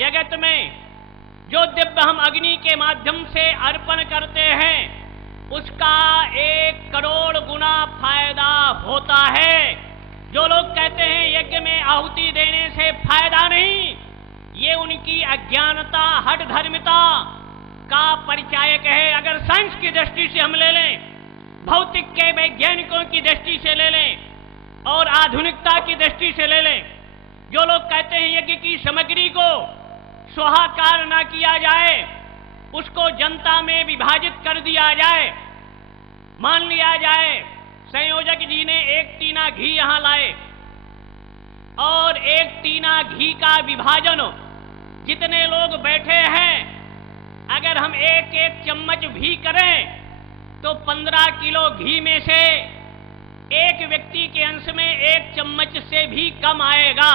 जगत में जो दिव्य हम अग्नि के माध्यम से अर्पण करते हैं उसका 1 करोड़ गुना फायदा होता है। जो लोग कहते हैं यज्ञ में आहुति देने से फायदा नहीं, ये उनकी अज्ञानता, हठ धर्मिता का परिचायक है। अगर साइंस की दृष्टि से हम ले लें, भौतिक के वैज्ञानिकों की दृष्टि से ले लें और आधुनिकता की दृष्टि से ले लें, जो लोग कहते हैं यज्ञ की सामग्री को स्वाहाकार ना किया जाए, उसको जनता में विभाजित कर दिया जाए। मान लिया जाए संयोजक जी ने 1 टीना घी यहां लाए और 1 टीना घी का विभाजन जितने लोग बैठे हैं, अगर हम 1-1 चम्मच भी करें तो 15 किलो घी में से एक व्यक्ति के अंश में 1 चम्मच से भी कम आएगा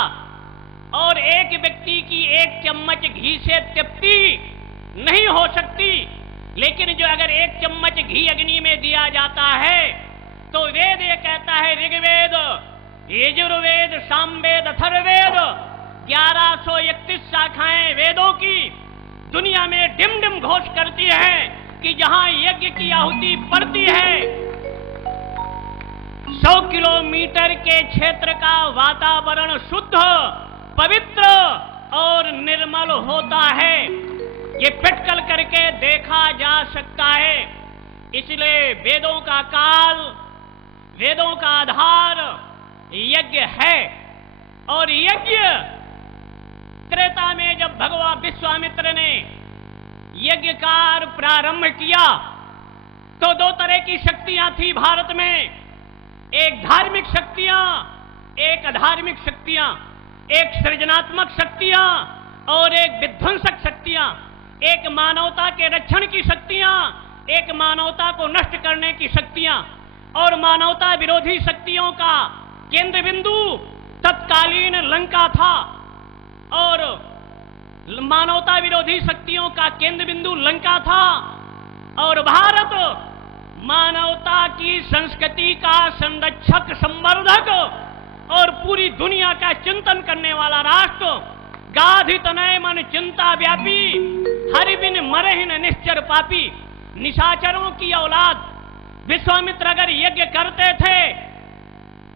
और एक व्यक्ति की 1 चम्मच घी से तृप्ति नहीं हो सकती। लेकिन जो अगर 1 चम्मच घी अग्नि में दिया जाता है तो वेद ये कहता है, ऋग्वेद, यजुर्वेद, सामवेद, अथर्ववेद, 1131 शाखाएं वेदों की दुनिया में डिम डिम घोष करती है कि जहां यज्ञ की आहुति पड़ती है 100 किलोमीटर के क्षेत्र का वातावरण शुद्ध, पवित्र और निर्मल होता है। ये पिटकल करके देखा जा सकता है। इसलिए वेदों का काल, वेदों का आधार यज्ञ है। और यज्ञ त्रेता में जब भगवान विश्वामित्र ने यज्ञ कार्य प्रारंभ किया तो 2 तरह की शक्तियां थी भारत में, एक धार्मिक शक्तियां, एक अधार्मिक शक्तियां, एक सृजनात्मक शक्तियां और एक विध्वंसक शक्तियां, एक मानवता के रक्षण की शक्तियां, एक मानवता को नष्ट करने की शक्तियां। और मानवता विरोधी शक्तियों का केंद्र बिंदु तत्कालीन लंका था और मानवता विरोधी शक्तियों का केंद्र बिंदु लंका था और भारत मानवता की संस्कृति का संरक्षक, संवर्धक और पूरी दुनिया का चिंतन करने वाला राष्ट्र। गाधि तनय मन चिंता व्यापी, हरि बिन मरहिन निश्चर पापी। निशाचरों की औलाद विश्वामित्र अगर यज्ञ करते थे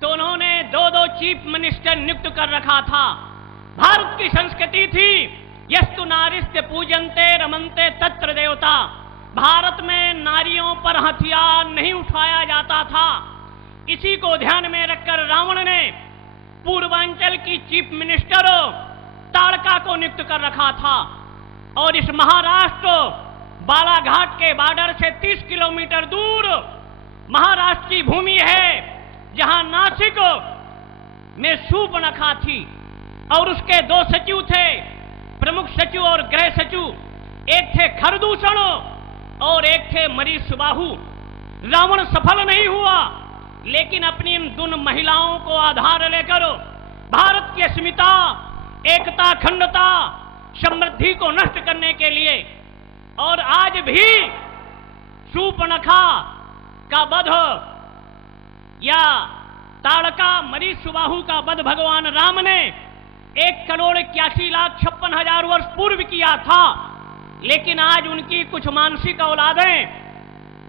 तो उन्होंने 2-2 चीफ मिनिस्टर नियुक्त कर रखा था। भारत की संस्कृति थी यस्तु नारिस्त्य पूजन्ते रमन्ते तत्र देवता। भारत में नारियों पर हथियार नहीं उठाया जाता था। इसी को ध्यान में रखकर रावण ने पूर्वांचल की चीफ मिनिस्टर ताड़का को नियुक्त कर रखा था। और इस महाराष्ट्र बालाघाट के बॉर्डर से 30 किलोमीटर दूर महाराष्ट्र की भूमि है जहां नासिक में शूर्पणखा थी और उसके 2 सचिव थे, प्रमुख सचिव और गृह सचिव। एक थे खरदूषण और एक थे मरीसबाहु। रावण सफल नहीं हुआ, लेकिन अपनी इन 2 महिलाओं को आधार लेकर भारत की अस्मिता, एकता, अखंडता, समृद्धि को नष्ट करने के लिए और आज भी शूर्पणखा का वध या ताड़का, मरीसबाहु का वध भगवान राम ने 1,81,56,000 वर्ष पूर्व किया था। लेकिन आज उनकी कुछ मानसिक औलादें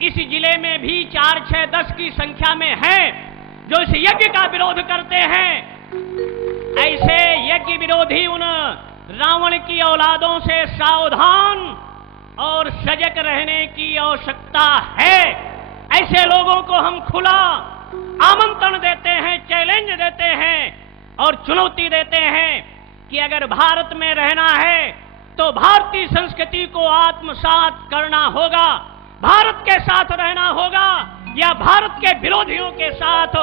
इस जिले में भी 4, 6, 10 की संख्या में हैं जो इस यज्ञ का विरोध करते हैं। ऐसे यज्ञ विरोधी उन रावण की औलादों से सावधान और सजग रहने की आवश्यकता है। ऐसे लोगों को हम खुला आमंत्रण देते हैं, चैलेंज देते हैं और चुनौती देते हैं कि अगर भारत में रहना है तो भारतीय संस्कृति को आत्मसात करना होगा, भारत के साथ रहना होगा या भारत के विरोधियों के साथ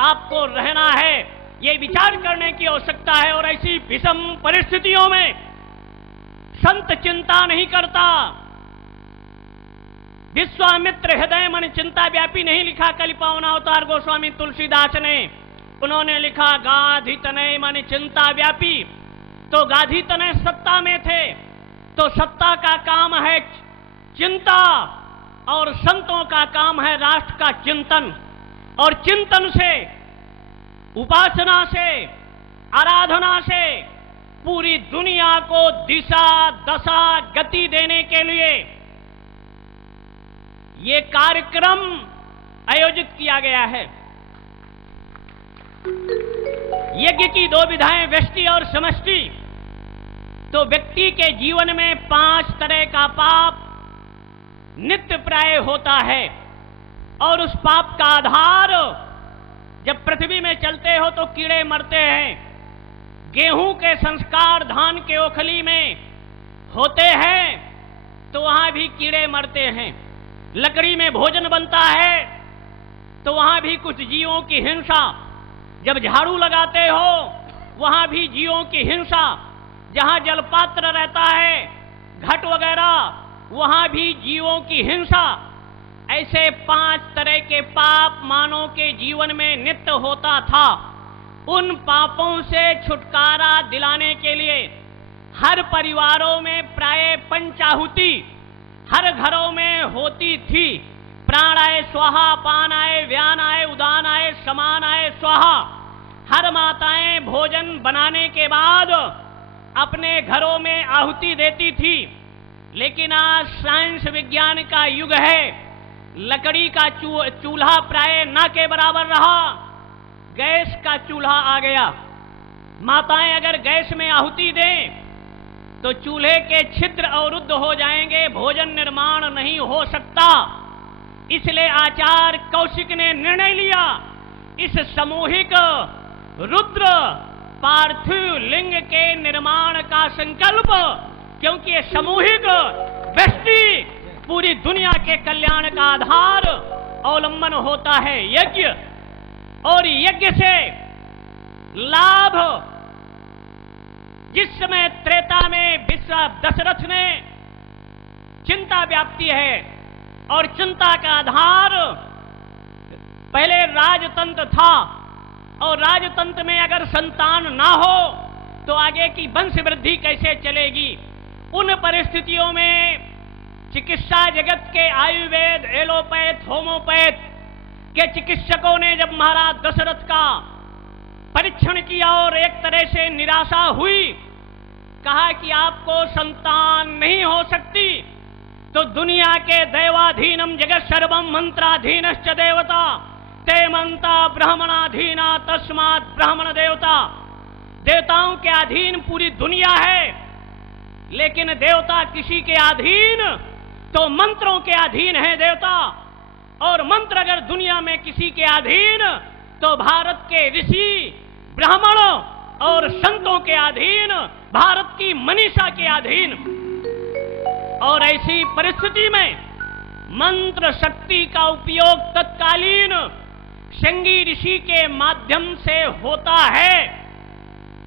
आपको रहना है। ये विचार करने की आवश्यकता है। और ऐसी विषम परिस्थितियों में संत चिंता नहीं करता। विश्वामित्र हृदय मन चिंता व्यापी नहीं लिखा कलिपावना अवतार गोस्वामी तुलसीदास ने, उन्होंने लिखा गाधि तनय मन चिंता व्यापी। तो गाधि तनय सत्ता में थे, तो सत्ता का काम है चिंता और संतों का काम है राष्ट्र का चिंतन। और चिंतन से, उपासना से, आराधना से पूरी दुनिया को दिशा दशा गति देने के लिए ये कार्यक्रम आयोजित किया गया है। यज्ञ की दो विधाएं, व्यष्टि और समष्टि। तो व्यक्ति के जीवन में 5 तरह का पाप नित्य प्राय होता है और उस पाप का आधार, जब पृथ्वी में चलते हो तो कीड़े मरते हैं, गेहूं के संस्कार धान के ओखली में होते हैं तो वहां भी कीड़े मरते हैं, लकड़ी में भोजन बनता है तो वहां भी कुछ जीवों की हिंसा, जब झाड़ू लगाते हो वहां भी जीवों की हिंसा, जहां जलपात्र रहता है घट वगैरह वहां भी जीवों की हिंसा। ऐसे 5 तरह के पाप मानव के जीवन में नित्य होता था। उन पापों से छुटकारा दिलाने के लिए हर परिवारों में प्राय पंचाहुति हर घरों में होती थी। प्राणाय स्वाहा, पानाय व्यानाय, उदानाय समानाय स्वाहा। हर माताएं भोजन बनाने के बाद अपने घरों में आहुति देती थी। लेकिन आज साइंस विज्ञान का युग है, लकड़ी का चूल्हा प्राय ना के बराबर रहा, गैस का चूल्हा आ गया। माताएं अगर गैस में आहुति दें तो चूल्हे के छिद्र अवरुद्ध हो जाएंगे, भोजन निर्माण नहीं हो सकता। इसलिए आचार्य कौशिक ने निर्णय लिया, इस सामूहिक रुद्र पार्थिव लिंग के निर्माण का संकल्प, क्योंकि ये सामूहिक व्यष्टि पूरी दुनिया के कल्याण का आधार अवलंबन होता है यज्ञ। और यज्ञ से लाभ, जिस समय त्रेता में विश्व दशरथ ने चिंता व्याप्ति है और चिंता का आधार पहले राजतंत्र था, और राजतंत्र में अगर संतान ना हो तो आगे की वंश वृद्धि कैसे चलेगी। उन परिस्थितियों में चिकित्सा जगत के आयुर्वेद, एलोपैथ, होम्योपैथ के चिकित्सकों ने जब महाराज दशरथ का परीक्षण किया और एक तरह से निराशा हुई, कहा कि आपको संतान नहीं हो सकती, तो दुनिया के देवाधीनम जगत सर्वम मंत्राधीनश्च देवता ते मंता ब्राह्मणाधीना तस्मात् ब्राह्मण देवता। देवताओं के अधीन पूरी दुनिया है, लेकिन देवता किसी के अधीन तो मंत्रों के अधीन है देवता। और मंत्र अगर दुनिया में किसी के अधीन तो भारत के ऋषि ब्राह्मणों और संतों के अधीन, भारत की मनीषा के अधीन। और ऐसी परिस्थिति में मंत्र शक्ति का उपयोग तत्कालीन शृंगी ऋषि के माध्यम से होता है।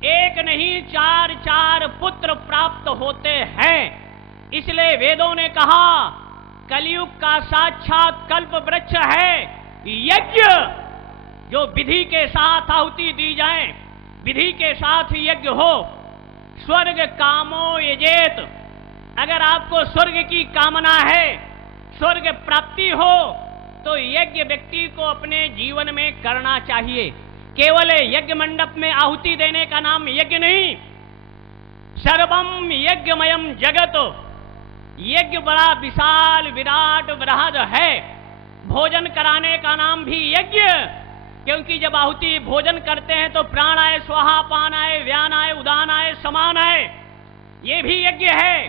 एक नहीं 4 पुत्र प्राप्त होते हैं। इसलिए वेदों ने कहा कलयुग का साक्षात कल्प वृक्ष है यज्ञ, जो विधि के साथ आहुति दी जाए, विधि के साथ यज्ञ हो। स्वर्ग कामो यजेत, अगर आपको स्वर्ग की कामना है, स्वर्ग प्राप्ति हो, तो यज्ञ व्यक्ति को अपने जीवन में करना चाहिए। केवल यज्ञ मंडप में आहुति देने का नाम यज्ञ नहीं, सर्वम यज्ञमयम जगत। यज्ञ बड़ा विशाल विराट बृहद है। भोजन कराने का नाम भी यज्ञ, क्योंकि जब आहुति भोजन करते हैं तो प्राणाय स्वाहा, पानाय व्यानाय, उदानाय समानाय, ये भी यज्ञ है।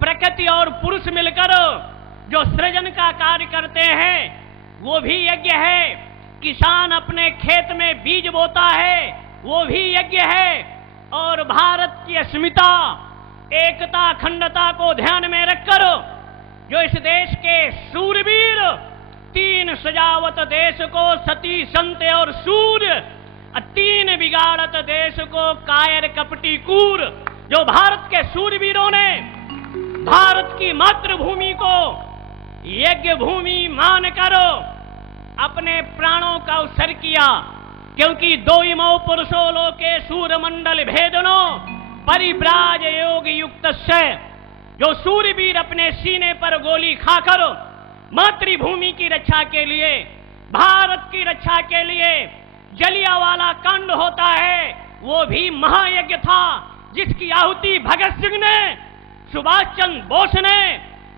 प्रकृति और पुरुष मिलकर जो सृजन का कार्य करते हैं वो भी यज्ञ है। किसान अपने खेत में बीज बोता है वो भी यज्ञ है। और भारत की अस्मिता, एकता, अखंडता को ध्यान में रखकर जो इस देश के शूरवीर, 3 सजावत देश को सती संत और सूर्य, 3 बिगाड़त देश को कायर कपटी कूर, जो भारत के शूरवीरों ने भारत की मातृभूमि को यज्ञ भूमि मानकर अपने प्राणों का उत्सर्ग किया। क्योंकि 2 इमौ पुरुषो लोके सूर्यमंडल भेदनो परिव्राज योग युक्त से, जो सूर्यवीर अपने सीने पर गोली खाकर मातृभूमि की रक्षा के लिए, भारत की रक्षा के लिए जलियांवाला कांड होता है, वो भी महायज्ञ था, जिसकी आहुति भगत सिंह ने, सुभाष चंद्र बोस ने,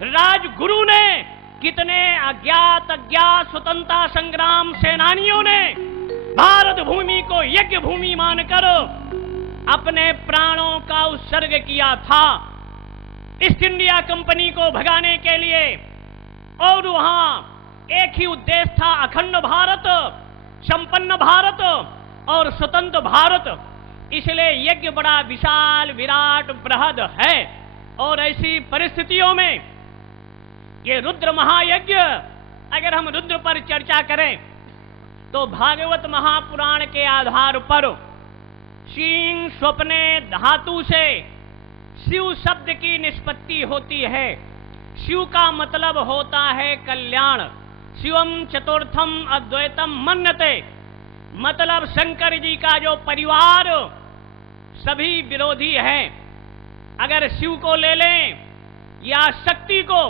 राजगुरु ने, कितने अज्ञात स्वतंत्रता संग्राम सेनानियों ने भारत भूमि को यज्ञ भूमि मानकर अपने प्राणों का उत्सर्ग किया था ईस्ट इंडिया कंपनी को भगाने के लिए। और वहां एक ही उद्देश्य था, अखंड भारत, संपन्न भारत और स्वतंत्र भारत। इसलिए यज्ञ बड़ा विशाल विराट बृहद है। और ऐसी परिस्थितियों में ये रुद्र महायज्ञ, अगर हम रुद्र पर चर्चा करें तो भागवत महापुराण के आधार पर शीं स्वप्ने धातु से शिव शब्द की निष्पत्ति होती है। शिव का मतलब होता है कल्याण। शिवम चतुर्थम अद्वैतम मन्यते, मतलब शंकर जी का जो परिवार सभी विरोधी है। अगर शिव को ले लें या शक्ति को,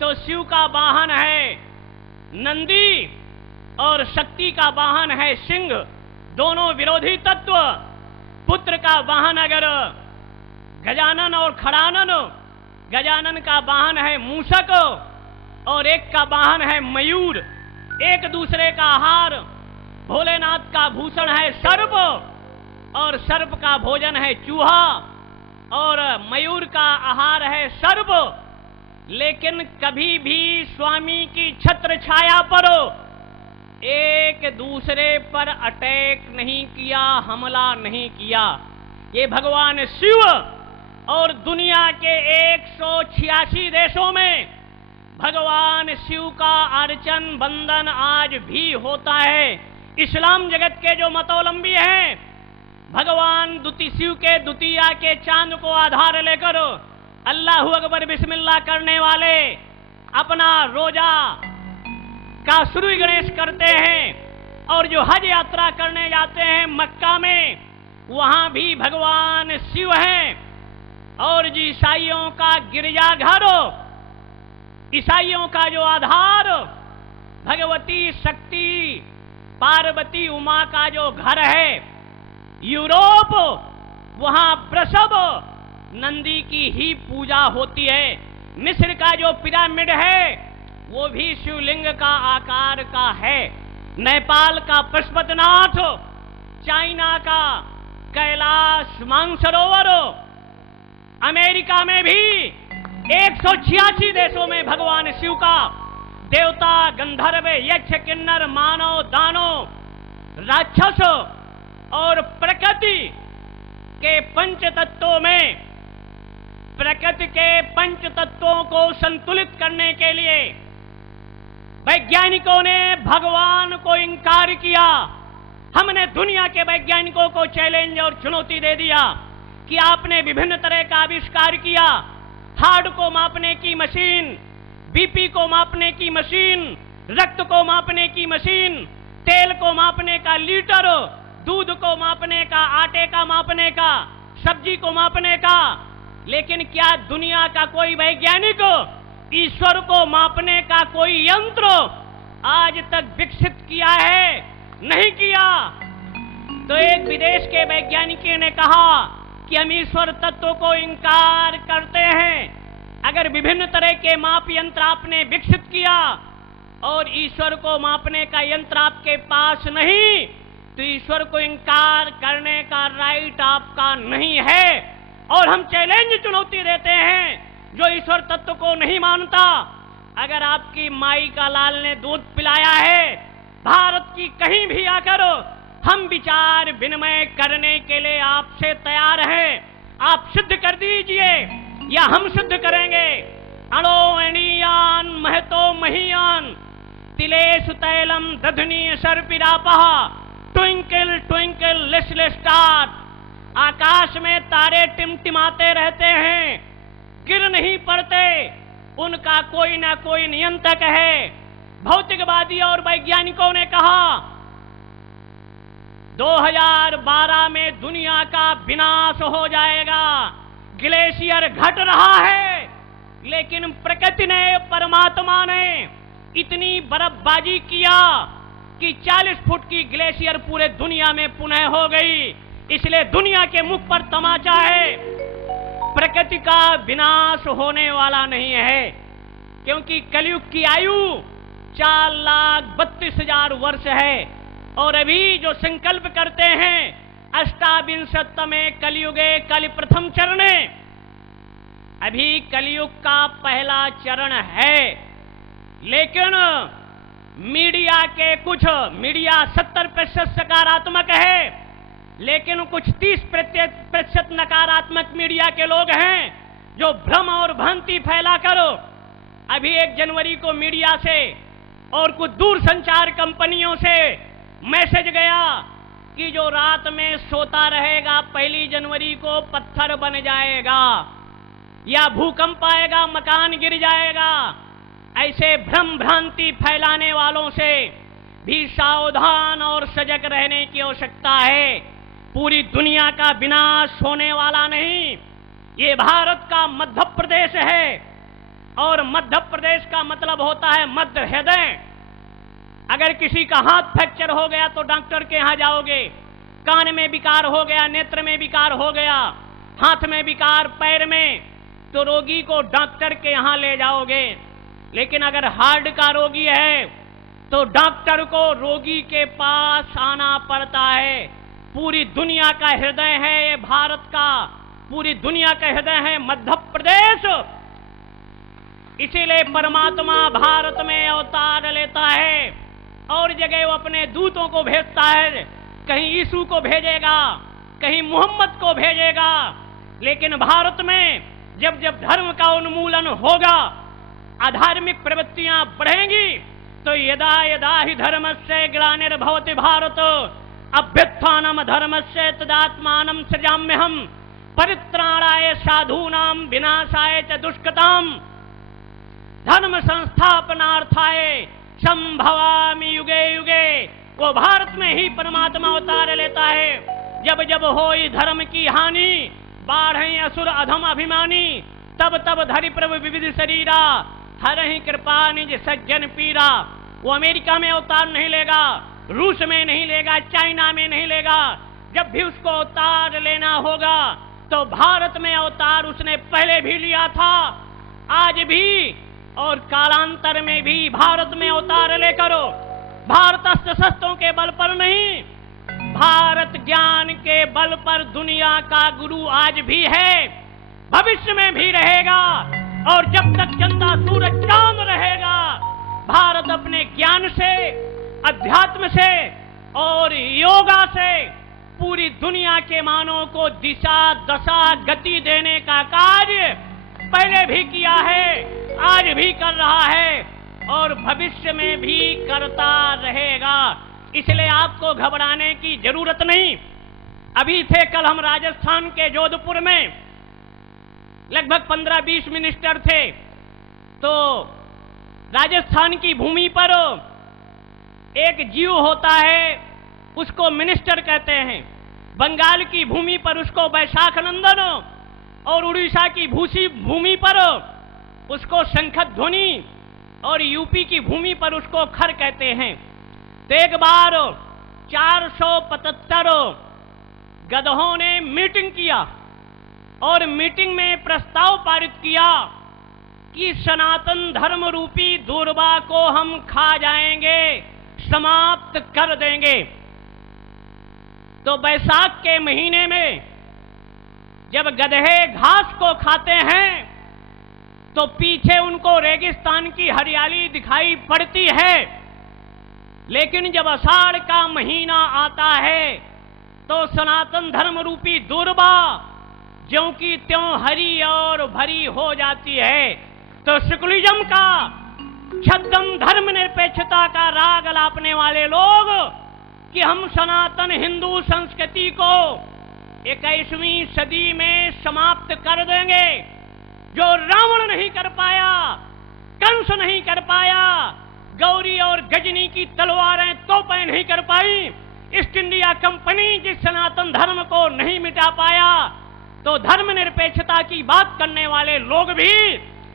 तो शिव का वाहन है नंदी और शक्ति का वाहन है सिंह, दोनों विरोधी तत्व। पुत्र का वाहन अगर गजानन और खड़ानन, गजानन का वाहन है मूषक और एक का वाहन है मयूर, एक दूसरे का आहार। भोलेनाथ का भूषण है सर्प और सर्प का भोजन है चूहा और मयूर का आहार है सर्प। लेकिन कभी भी स्वामी की छत्र छाया पर एक दूसरे पर अटैक नहीं किया, हमला नहीं किया। ये भगवान शिव और दुनिया के 186 देशों में भगवान शिव का अर्चन बंदन आज भी होता है। इस्लाम जगत के जो मतोलंबी हैं, भगवान शिव के द्वितीया के चांद को आधार लेकर अल्लाहु अकबर बिस्मिल्लाह करने वाले अपना रोजा का शुरू गणेश करते हैं। और जो हज यात्रा करने जाते हैं मक्का में, वहां भी भगवान शिव हैं। और जी ईसाइयों का गिरजाघर, ईसाइयों का जो आधार भगवती शक्ति पार्वती उमा का जो घर है, यूरोप, वहां वृषभ नंदी की ही पूजा होती है। मिस्र का जो पिरामिड है वो भी शिवलिंग का आकार का है। नेपाल का पशुपतिनाथ, चाइना का कैलाश मानसरोवर, अमेरिका में भी 186 देशों में भगवान शिव का देवता, गंधर्व, यक्ष, किन्नर, मानव, दानव, राक्षस और प्रकृति के पंच तत्वों में, प्रकृति के पंच तत्वों को संतुलित करने के लिए वैज्ञानिकों ने भगवान को इंकार किया। हमने दुनिया के वैज्ञानिकों को चैलेंज और चुनौती दे दिया कि आपने विभिन्न तरह का आविष्कार किया, हार्ट को मापने की मशीन, बीपी को मापने की मशीन, रक्त को मापने की मशीन, तेल को मापने का लीटर, दूध को मापने का, आटे का मापने का, सब्जी को मापने का। लेकिन क्या दुनिया का कोई वैज्ञानिक ईश्वर को मापने का कोई यंत्र आज तक विकसित किया है? नहीं किया। तो एक विदेश के वैज्ञानिक ने कहा कि हम ईश्वर तत्व को इंकार करते हैं। अगर विभिन्न तरह के माप यंत्र आपने विकसित किया और ईश्वर को मापने का यंत्र आपके पास नहीं, तो ईश्वर को इंकार करने का राइट आपका नहीं है। और हम चैलेंज चुनौती देते हैं जो ईश्वर तत्व को नहीं मानता। अगर आपकी माई का लाल ने दूध पिलाया है भारत की कहीं भी आकर, हम विचार विनिमय करने के लिए आपसे तैयार हैं। आप सिद्ध कर दीजिए या हम सिद्ध करेंगे। अणो एणीयान महतो महीयान तिलेषु तैलम दधनी सर्पिरापः ट्विंकल ट्विंकल लिटिल स्टार। आकाश में तारे टिमटिमाते रहते हैं, गिर नहीं पड़ते, उनका कोई ना कोई नियंत्रक है। भौतिकवादी और वैज्ञानिकों ने कहा 2012 में दुनिया का विनाश हो जाएगा, ग्लेशियर घट रहा है। लेकिन प्रकृति ने, परमात्मा ने इतनी बर्फबाजी किया कि 40 फुट की ग्लेशियर पूरे दुनिया में पुनः हो गई। इसलिए दुनिया के मुख पर तमाचा है, प्रकृति का विनाश होने वाला नहीं है, क्योंकि कलयुग की आयु 4,32,000 वर्ष है। और अभी जो संकल्प करते हैं अष्टाविंशतमे कलयुगे कलि प्रथम चरणे, अभी कलयुग का पहला चरण है। लेकिन मीडिया के कुछ, मीडिया 70% सकारात्मक है, लेकिन कुछ 30% नकारात्मक मीडिया के लोग हैं जो भ्रम और भ्रांति फैला करो। अभी 1 जनवरी को मीडिया से और कुछ दूर संचार कंपनियों से मैसेज गया कि जो रात में सोता रहेगा 1 जनवरी को पत्थर बन जाएगा या भूकंप आएगा, मकान गिर जाएगा। ऐसे भ्रम भ्रांति फैलाने वालों से भी सावधान और सजग रहने की आवश्यकता है। पूरी दुनिया का विनाश होने वाला नहीं, ये भारत का मध्य प्रदेश है, और मध्य प्रदेश का मतलब होता है मध्य हृदय। अगर किसी का हाथ फ्रैक्चर हो गया तो डॉक्टर के यहां जाओगे, कान में विकार हो गया, नेत्र में विकार हो गया, हाथ में विकार, पैर में, तो रोगी को डॉक्टर के यहां ले जाओगे। लेकिन अगर हार्ट का रोगी है तो डॉक्टर को रोगी के पास आना पड़ता है। पूरी दुनिया का हृदय है ये भारत का, पूरी दुनिया का हृदय है मध्य प्रदेश। इसीलिए परमात्मा भारत में अवतार लेता है और जगह वो अपने दूतों को भेजता है। कहीं यीशु को भेजेगा, कहीं मोहम्मद को भेजेगा। लेकिन भारत में जब जब धर्म का उन्मूलन होगा, अधार्मिक प्रवृत्तियां बढ़ेंगी, तो यदा यदा ही धर्मस्य ग्लानिर्भवति भारत अभ्युत्थानम धर्मस्य तदात्मानं सृजाम्यहम् परित्राणाय साधूनां विनाशाय च दुष्कृताम् धर्म संस्थापनार्थाय संभवामि युगे युगे। वो भारत में ही परमात्मा अवतार लेता है। जब जब होई धर्म की हानि, बाढ़ असुर अधम अभिमानी, तब तब धरि प्रभु विविध शरीरा, हरहि कृपा निज सज्जन पीरा। वो अमेरिका में अवतार नहीं लेगा, रूस में नहीं लेगा, चाइना में नहीं लेगा। जब भी उसको अवतार लेना होगा तो भारत में अवतार उसने पहले भी लिया था, आज भी और कालांतर में भी भारत में अवतार लेकर। भारत अस्त्र शस्त्रों के बल पर नहीं, भारत ज्ञान के बल पर दुनिया का गुरु आज भी है, भविष्य में भी रहेगा। और जब तक चंदा सूरज चांद रहेगा, भारत अपने ज्ञान से, अध्यात्म से और योगा से पूरी दुनिया के मानव को दिशा दशा गति देने का कार्य पहले भी किया है, आज भी कर रहा है और भविष्य में भी करता रहेगा। इसलिए आपको घबराने की जरूरत नहीं। अभी थे कल हम राजस्थान के जोधपुर में, लगभग 15-20 मिनिस्टर थे। तो राजस्थान की भूमि पर एक जीव होता है, उसको मिनिस्टर कहते हैं। बंगाल की भूमि पर उसको बैशाख नंदन, और उड़ीसा की भूमि पर उसको शंखध्वनि, और यूपी की भूमि पर उसको खर कहते हैं। तो एक बार 475 गधों ने मीटिंग किया और मीटिंग में प्रस्ताव पारित किया कि सनातन धर्म रूपी दूर्वा को हम खा जाएंगे, समाप्त कर देंगे। तो बैसाख के महीने में जब गधे घास को खाते हैं तो पीछे उनको रेगिस्तान की हरियाली दिखाई पड़ती है, लेकिन जब आषाढ़ का महीना आता है तो सनातन धर्म रूपी दूर्वा ज्यों की त्यों हरी और भरी हो जाती है। तो सेकुलरिज्म का, छद्म धर्मनिरपेक्षता का राग अलापने वाले लोग कि हम सनातन हिंदू संस्कृति को 21वीं सदी में समाप्त कर देंगे, जो रावण नहीं कर पाया, कंस नहीं कर पाया, गौरी और गजनी की तलवारें तोपें नहीं कर पाई, ईस्ट इंडिया कंपनी जिस सनातन धर्म को नहीं मिटा पाया, तो धर्मनिरपेक्षता की बात करने वाले लोग भी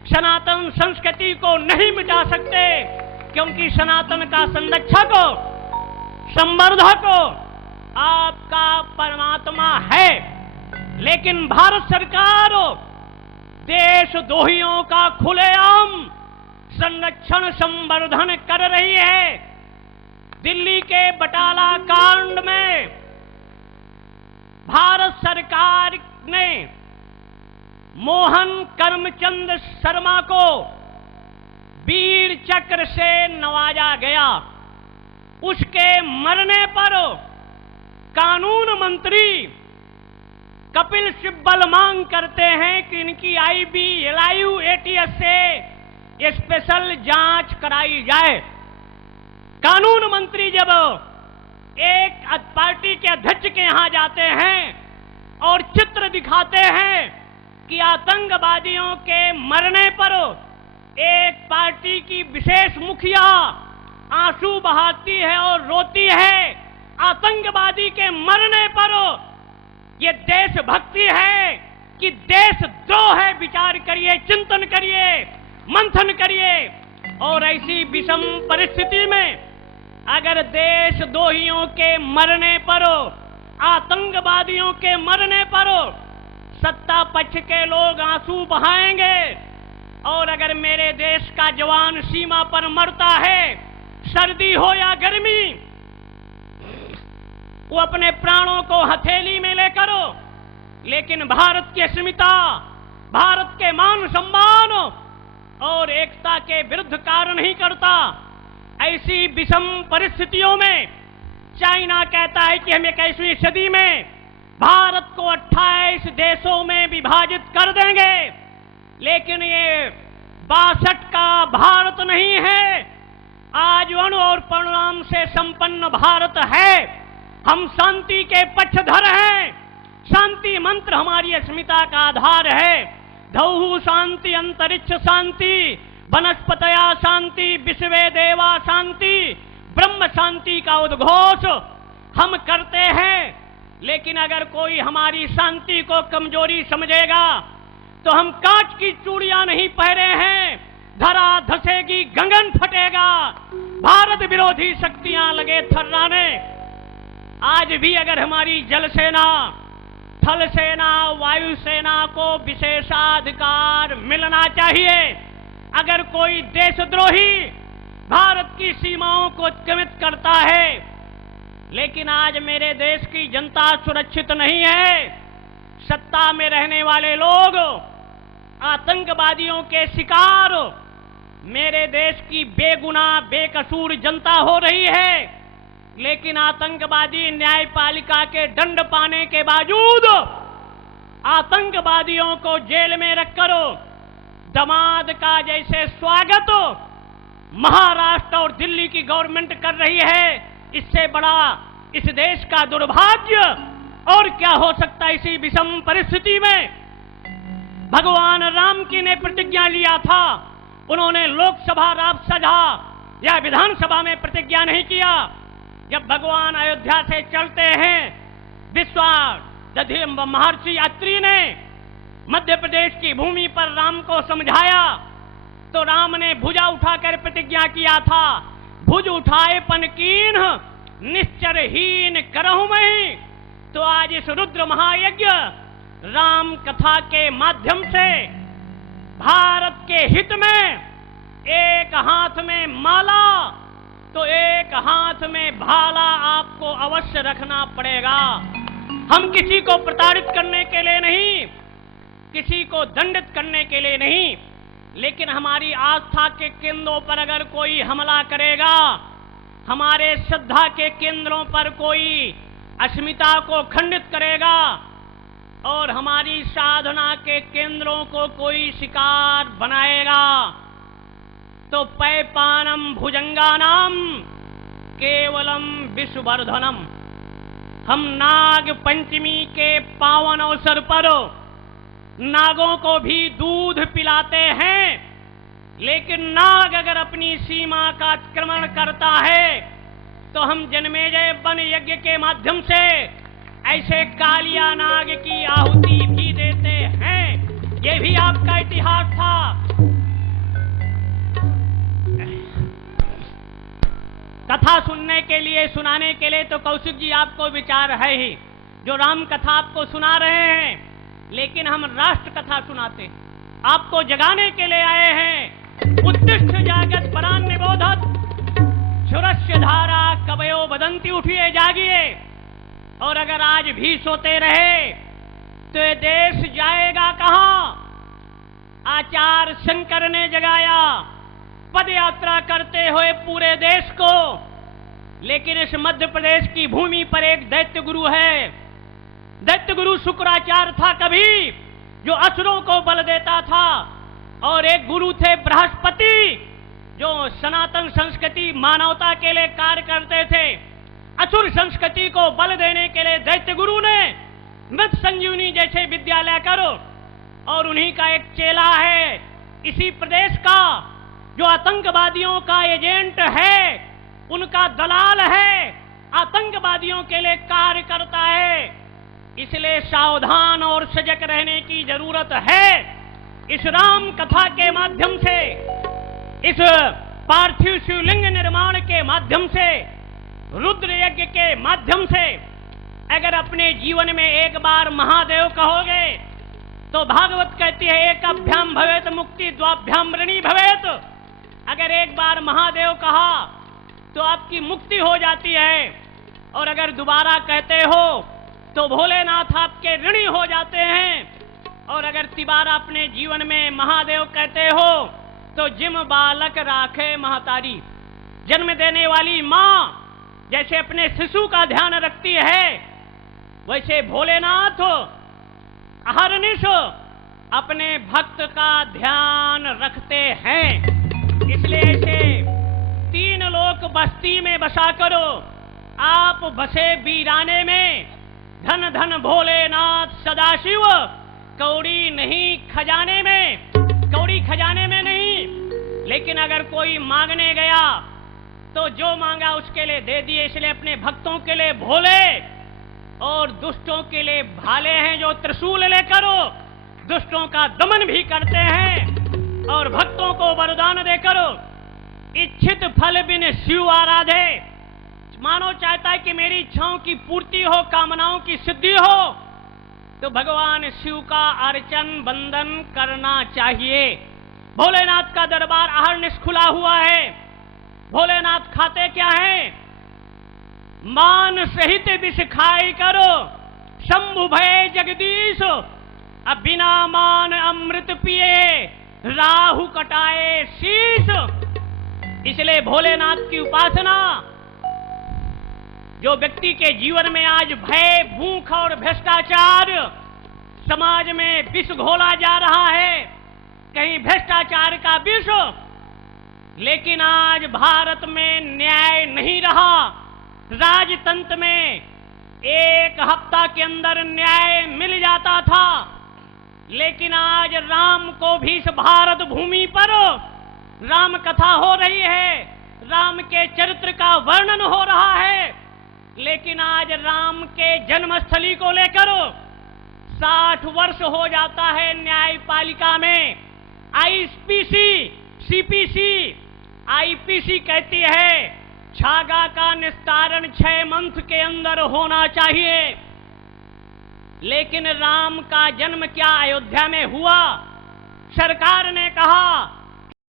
सनातन संस्कृति को नहीं मिटा सकते, क्योंकि सनातन का संरक्षक, संवर्धक आपका परमात्मा है, लेकिन भारत सरकार देशद्रोहियों का खुलेआम संरक्षण संवर्धन कर रही है। दिल्ली के बटाला कांड में भारत सरकार ने मोहन करमचंद शर्मा को वीर चक्र से नवाजा गया। उसके मरने पर कानून मंत्री कपिल सिब्बल मांग करते हैं कि इनकी IBLIU ATS से स्पेशल जांच कराई जाए। कानून मंत्री जब एक पार्टी के अध्यक्ष के यहां जाते हैं और चित्र दिखाते हैं कि आतंकवादियों के मरने पर एक पार्टी की विशेष मुखिया आंसू बहाती है और रोती है, आतंकवादी के मरने पर ये देशभक्ति है कि देशद्रोह है, विचार करिए, चिंतन करिए, मंथन करिए। और ऐसी विषम परिस्थिति में अगर देशद्रोहियों के मरने पर, आतंकवादियों के मरने पर सत्ता पक्ष के लोग आंसू बहाएंगे, और अगर मेरे देश का जवान सीमा पर मरता है, सर्दी हो या गर्मी, वो अपने प्राणों को हथेली में लेकर, लेकिन भारत की अस्मिता, भारत के मान सम्मान और एकता के विरुद्ध कार्य नहीं करता। ऐसी विषम परिस्थितियों में चाइना कहता है कि हम 21वीं सदी में भारत को 28 देशों में विभाजित कर देंगे, लेकिन ये 62 का भारत नहीं है। आज अणु और परिणाम से संपन्न भारत है। हम शांति के पक्षधर हैं। शांति मंत्र हमारी अस्मिता का आधार है। धौः शांति अंतरिक्ष शांति, वनस्पतया शांति, विश्वे देवा शांति, ब्रह्म शांति का उद्घोष हम करते हैं। लेकिन अगर कोई हमारी शांति को कमजोरी समझेगा तो हम कांच की चूड़ियां नहीं पहने हैं, धरा धसेगी, गगन फटेगा, भारत विरोधी शक्तियां लगे थर्राने। आज भी अगर हमारी जल सेना, थल सेना, वायु सेना को विशेषाधिकार मिलना चाहिए। अगर कोई देशद्रोही भारत की सीमाओं को अतिक्रमित करता है, लेकिन आज मेरे देश की जनता सुरक्षित नहीं है। सत्ता में रहने वाले लोग आतंकवादियों के शिकार मेरे देश की बेगुनाह बेकसूर जनता हो रही है। लेकिन आतंकवादी न्यायपालिका के दंड पाने के बावजूद आतंकवादियों को जेल में रखकर दामाद का जैसे स्वागत महाराष्ट्र और दिल्ली की गवर्नमेंट कर रही है, इससे बड़ा इस देश का दुर्भाग्य और क्या हो सकता है। इसी विषम परिस्थिति में भगवान राम की ने प्रतिज्ञा लिया था। उन्होंने लोकसभा, राज्यसभा या विधानसभा में प्रतिज्ञा नहीं किया। जब भगवान अयोध्या से चलते हैं, विश्वामित्र महर्षि अत्रि ने मध्य प्रदेश की भूमि पर राम को समझाया तो राम ने भुजा उठाकर प्रतिज्ञा किया था, भुज उठाए पन कीन निश्चरहीन करहूं मैं। तो आज इस रुद्र महायज्ञ राम कथा के माध्यम से भारत के हित में एक हाथ में माला तो एक हाथ में भाला आपको अवश्य रखना पड़ेगा। हम किसी को प्रताड़ित करने के लिए नहीं, किसी को दंडित करने के लिए नहीं, लेकिन हमारी आस्था के केंद्रों पर अगर कोई हमला करेगा, हमारे श्रद्धा के केंद्रों पर कोई अस्मिता को खंडित करेगा और हमारी साधना के केंद्रों को कोई शिकार बनाएगा, तो पैपानम भुजंगानाम केवलम विश्ववर्धनम। हम नाग पंचमी के पावन अवसर पर नागों को भी दूध पिलाते हैं, लेकिन नाग अगर अपनी सीमा का अतिक्रमण करता है तो हम जन्मेजय वन यज्ञ के माध्यम से ऐसे कालिया नाग की आहुति भी देते हैं। ये भी आपका इतिहास था। कथा सुनने के लिए, सुनाने के लिए तो कौशिक जी आपको विचार है ही, जो राम कथा आपको सुना रहे हैं, लेकिन हम राष्ट्र कथा सुनाते हैं, आपको जगाने के लिए आए हैं। उत्तिष्ठ जागत परान निबोधत, क्षुरस्य धारा कवयो बदंती, उठिए जागिए। और अगर आज भी सोते रहे तो ये देश जाएगा कहां? आचार्य शंकर ने जगाया पद यात्रा करते हुए पूरे देश को, लेकिन इस मध्य प्रदेश की भूमि पर एक दैत्य गुरु है। दैत्य गुरु शुक्राचार्य था कभी, जो असुरों को बल देता था, और एक गुरु थे बृहस्पति, जो सनातन संस्कृति मानवता के लिए कार्य करते थे। असुर संस्कृति को बल देने के लिए दैत्य गुरु ने मृत संजीवनी जैसे विद्यालय करो, और उन्हीं का एक चेला है इसी प्रदेश का, जो आतंकवादियों का एजेंट है, उनका दलाल है, आतंकवादियों के लिए कार्य करता है। इसलिए सावधान और सजग रहने की जरूरत है। इस राम कथा के माध्यम से, इस पार्थिव शिवलिंग निर्माण के माध्यम से, रुद्र यज्ञ के माध्यम से अगर अपने जीवन में एक बार महादेव कहोगे तो भागवत कहती है एक अभ्याम भवेत मुक्ति द्वाभ्याम ऋणी भवेत। अगर एक बार महादेव कहा तो आपकी मुक्ति हो जाती है, और अगर दोबारा कहते हो तो भोलेनाथ आपके ऋणी हो जाते हैं। और अगर तिबारा अपने जीवन में महादेव कहते हो तो जिम बालक राखे महतारी, जन्म देने वाली मां जैसे अपने शिशु का ध्यान रखती है, वैसे भोलेनाथ अहरनिश अपने भक्त का ध्यान रखते हैं। इसलिए ऐसे 3 लोक बस्ती में बसा करो, आप बसे वीराने में, धन धन भोलेनाथ सदाशिव, कौड़ी नहीं खजाने में, कौड़ी खजाने में नहीं। लेकिन अगर कोई मांगने गया तो जो मांगा उसके लिए दे दिए। इसलिए अपने भक्तों के लिए भोले और दुष्टों के लिए भाले हैं, जो त्रिशूल लेकर दुष्टों का दमन भी करते हैं और भक्तों को वरदान देकर इच्छित फल बिन शिव आराधे। मानव चाहता है कि मेरी इच्छाओं की पूर्ति हो, कामनाओं की सिद्धि हो, तो भगवान शिव का अर्चन बंदन करना चाहिए। भोलेनाथ का दरबार अहरनिश खुला हुआ है। भोलेनाथ खाते क्या है? मान सहित विष खाई करो, शंभु भय जगदीश, अब बिना मान अमृत पिए, राहु कटाए शीश। इसलिए भोलेनाथ की उपासना, जो व्यक्ति के जीवन में आज भय, भूख और भ्रष्टाचार, समाज में विष घोला जा रहा है, कहीं भ्रष्टाचार का विष, लेकिन आज भारत में न्याय नहीं रहा। राजतंत्र में 1 हफ्ता के अंदर न्याय मिल जाता था, लेकिन आज राम को भी इस भारत भूमि पर राम कथा हो रही है, राम के चरित्र का वर्णन हो रहा है, लेकिन आज राम के जन्मस्थली को लेकर 60 वर्ष हो जाता है न्यायपालिका में। आईपीसी, सीपीसी, आईपीसी कहती है छागा का निस्तारण 6 मंथ के अंदर होना चाहिए, लेकिन राम का जन्म क्या अयोध्या में हुआ? सरकार ने कहा